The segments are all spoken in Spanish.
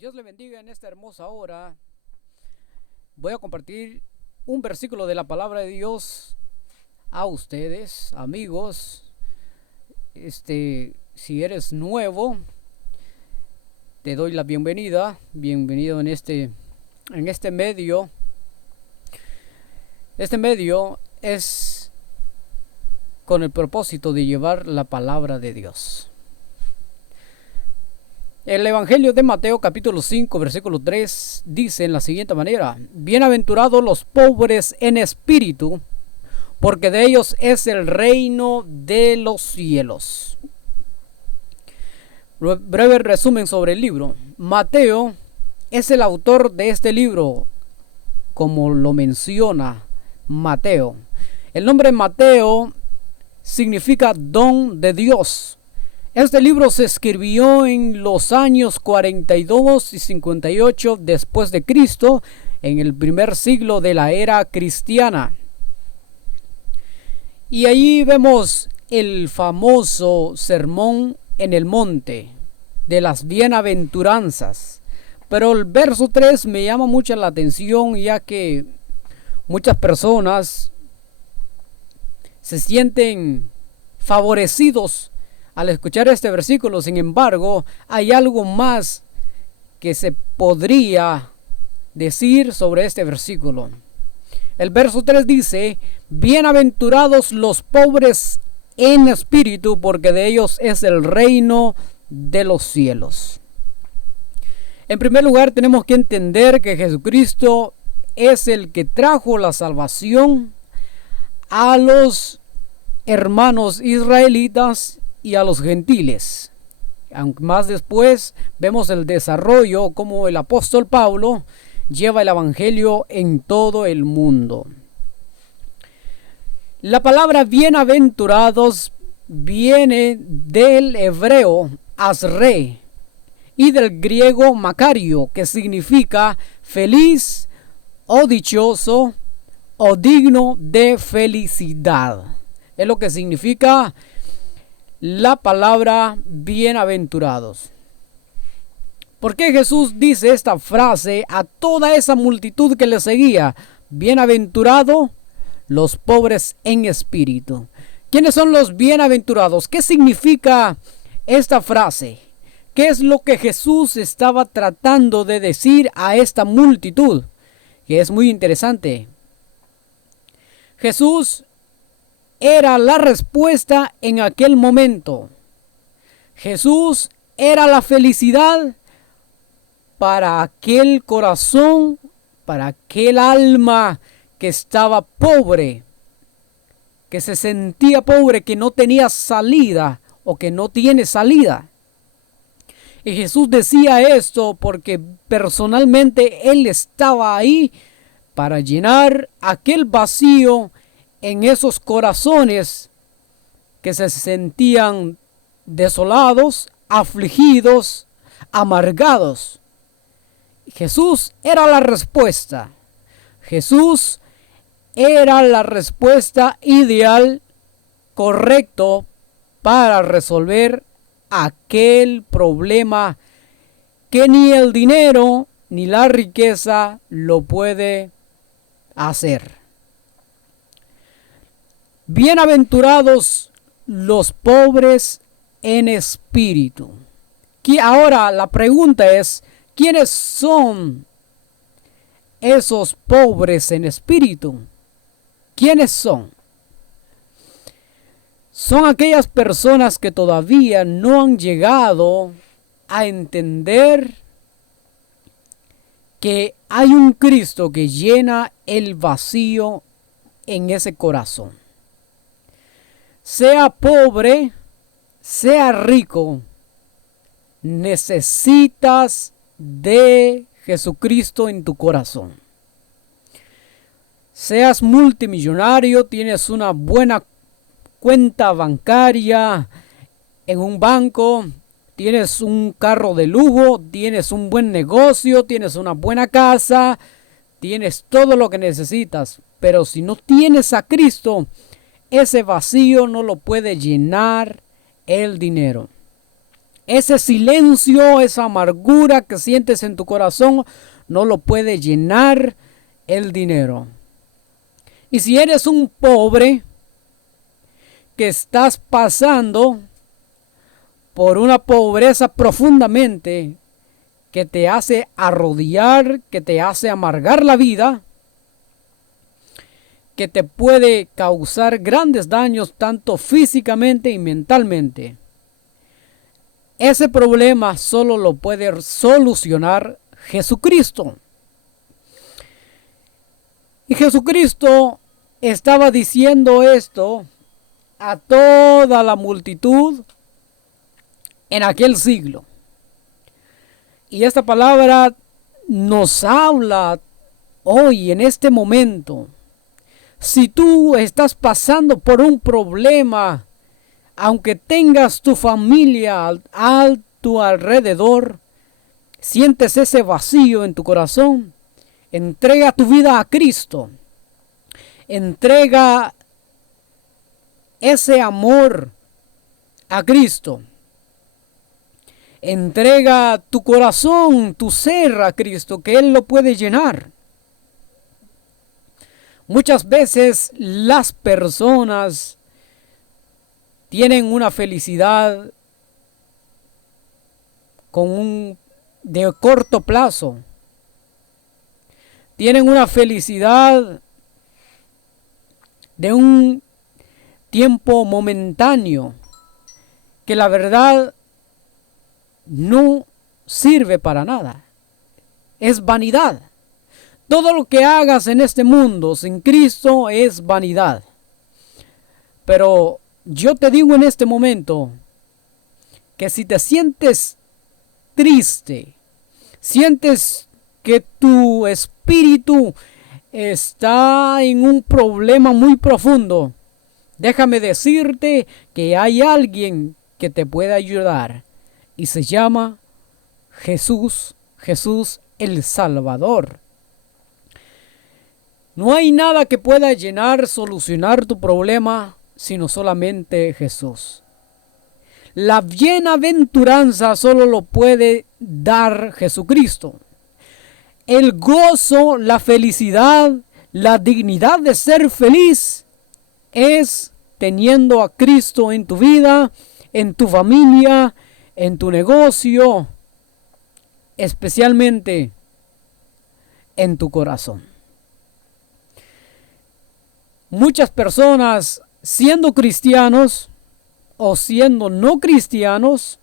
Dios le bendiga en esta hermosa hora. Voy a compartir un versículo de la palabra de Dios a ustedes, amigos. Si eres nuevo, te doy la bienvenida. Bienvenido en este medio. Este medio es con el propósito de llevar la palabra de Dios. El Evangelio de Mateo capítulo 5 versículo 3 dice en la siguiente manera: Bienaventurados los pobres en espíritu, porque de ellos es el reino de los cielos. Breve resumen sobre el libro. Mateo es el autor de este libro, como lo menciona Mateo. El nombre Mateo significa don de Dios. Este libro se escribió en los años 42 y 58 después de Cristo, en el primer siglo de la era cristiana. Y allí vemos el famoso sermón en el monte de las bienaventuranzas. Pero el verso 3 me llama mucho la atención, ya que muchas personas se sienten favorecidos al escuchar este versículo. Sin embargo, hay algo más que se podría decir sobre este versículo. El verso 3 dice: Bienaventurados los pobres en espíritu, porque de ellos es el reino de los cielos. En primer lugar, tenemos que entender que Jesucristo es el que trajo la salvación a los hermanos israelitas y a los gentiles. Aunque más después vemos el desarrollo como el apóstol Pablo lleva el evangelio en todo el mundo. La palabra bienaventurados viene del hebreo asre y del griego makario, que significa feliz o dichoso o digno de felicidad. Es lo que significa la palabra bienaventurados. ¿Por qué Jesús dice esta frase a toda esa multitud que le seguía? Bienaventurados los pobres en espíritu. ¿Quiénes son los bienaventurados? ¿Qué significa esta frase? ¿Qué es lo que Jesús estaba tratando de decir a esta multitud? Que es muy interesante. Jesús era la respuesta en aquel momento. Jesús era la felicidad para aquel corazón, para aquel alma que estaba pobre, que se sentía pobre, que no tenía salida o que no tiene salida. Y Jesús decía esto porque personalmente Él estaba ahí para llenar aquel vacío en esos corazones que se sentían desolados, afligidos, amargados. Jesús era la respuesta. Jesús era la respuesta ideal, correcto, para resolver aquel problema que ni el dinero ni la riqueza lo puede hacer. Bienaventurados los pobres en espíritu. Ahora la pregunta es: ¿quiénes son esos pobres en espíritu? ¿Quiénes son? Son aquellas personas que todavía no han llegado a entender que hay un Cristo que llena el vacío en ese corazón. Sea pobre, sea rico, necesitas de Jesucristo en tu corazón. Seas multimillonario, tienes una buena cuenta bancaria en un banco, tienes un carro de lujo, tienes un buen negocio, tienes una buena casa, tienes todo lo que necesitas. Pero si no tienes a Cristo, ese vacío no lo puede llenar el dinero. Ese silencio, esa amargura que sientes en tu corazón, no lo puede llenar el dinero. Y si eres un pobre que estás pasando por una pobreza profundamente que te hace arrodillar, que te hace amargar la vida, que te puede causar grandes daños tanto físicamente y mentalmente. Ese problema solo lo puede solucionar Jesucristo. Y Jesucristo estaba diciendo esto a toda la multitud en aquel siglo. Y esta palabra nos habla hoy, en este momento. Si tú estás pasando por un problema, aunque tengas tu familia a tu alrededor, sientes ese vacío en tu corazón, entrega tu vida a Cristo. Entrega ese amor a Cristo. Entrega tu corazón, tu ser a Cristo, que Él lo puede llenar. Muchas veces las personas tienen una felicidad de corto plazo. Tienen una felicidad de un tiempo momentáneo que la verdad no sirve para nada. Es vanidad. Todo lo que hagas en este mundo sin Cristo es vanidad. Pero yo te digo en este momento que si te sientes triste, sientes que tu espíritu está en un problema muy profundo, déjame decirte que hay alguien que te puede ayudar y se llama Jesús, Jesús el Salvador. No hay nada que pueda llenar, solucionar tu problema, sino solamente Jesús. La bienaventuranza solo lo puede dar Jesucristo. El gozo, la felicidad, la dignidad de ser feliz es teniendo a Cristo en tu vida, en tu familia, en tu negocio, especialmente en tu corazón. Muchas personas, siendo cristianos o siendo no cristianos,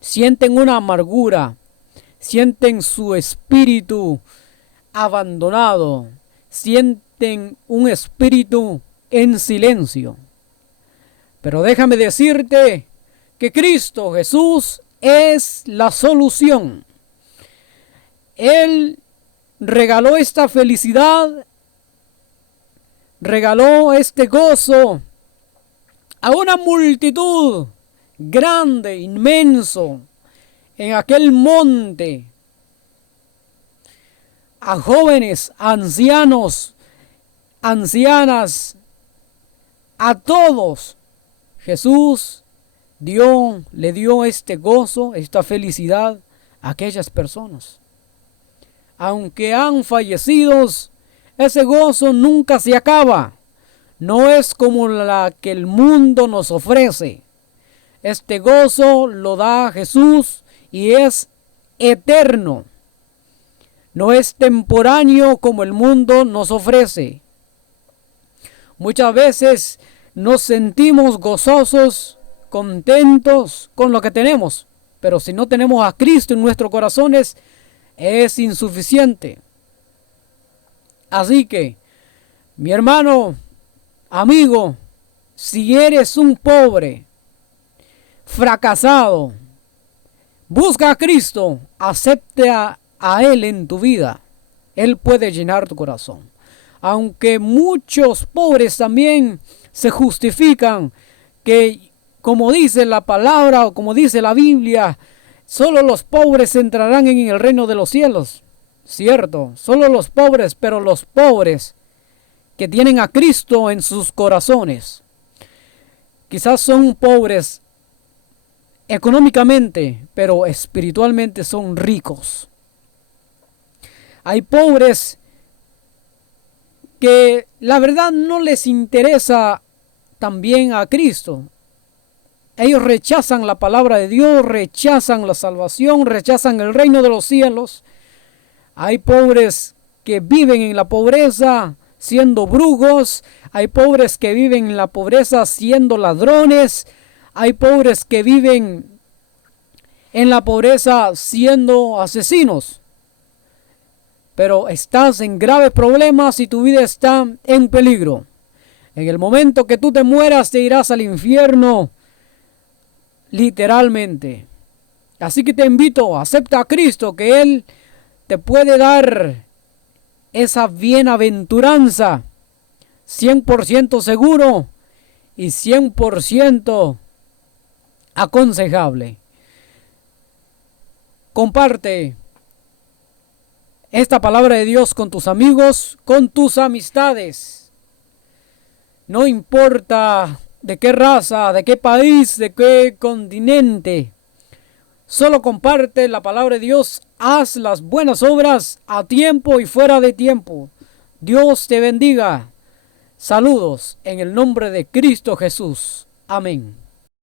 sienten una amargura, sienten su espíritu abandonado, sienten un espíritu en silencio. Pero déjame decirte que Cristo Jesús es la solución. Él regaló esta felicidad, regaló este gozo a una multitud grande, inmenso, en aquel monte, a jóvenes, ancianos, ancianas, a todos. Jesús le dio este gozo, esta felicidad a aquellas personas. Aunque han fallecido, ese gozo nunca se acaba. No es como la que el mundo nos ofrece. Este gozo lo da Jesús y es eterno. No es temporáneo como el mundo nos ofrece. Muchas veces nos sentimos gozosos, contentos con lo que tenemos, pero si no tenemos a Cristo en nuestros corazones, es insuficiente. Así que, mi hermano, amigo, si eres un pobre, fracasado, busca a Cristo, acepta a Él en tu vida. Él puede llenar tu corazón. Aunque muchos pobres también se justifican que, como dice la palabra o como dice la Biblia, solo los pobres entrarán en el reino de los cielos. Cierto, solo los pobres, pero los pobres que tienen a Cristo en sus corazones. Quizás son pobres económicamente, pero espiritualmente son ricos. Hay pobres que la verdad no les interesa también a Cristo. Ellos rechazan la palabra de Dios, rechazan la salvación, rechazan el reino de los cielos. Hay pobres que viven en la pobreza siendo brujos. Hay pobres que viven en la pobreza siendo ladrones. Hay pobres que viven en la pobreza siendo asesinos. Pero estás en graves problemas y tu vida está en peligro. En el momento que tú te mueras, te irás al infierno, literalmente. Así que te invito, acepta a Cristo, que Él te puede dar esa bienaventuranza 100% seguro y 100% aconsejable. Comparte esta palabra de Dios con tus amigos, con tus amistades. No importa de qué raza, de qué país, de qué continente. Solo comparte la palabra de Dios. Haz las buenas obras a tiempo y fuera de tiempo. Dios te bendiga. Saludos en el nombre de Cristo Jesús. Amén.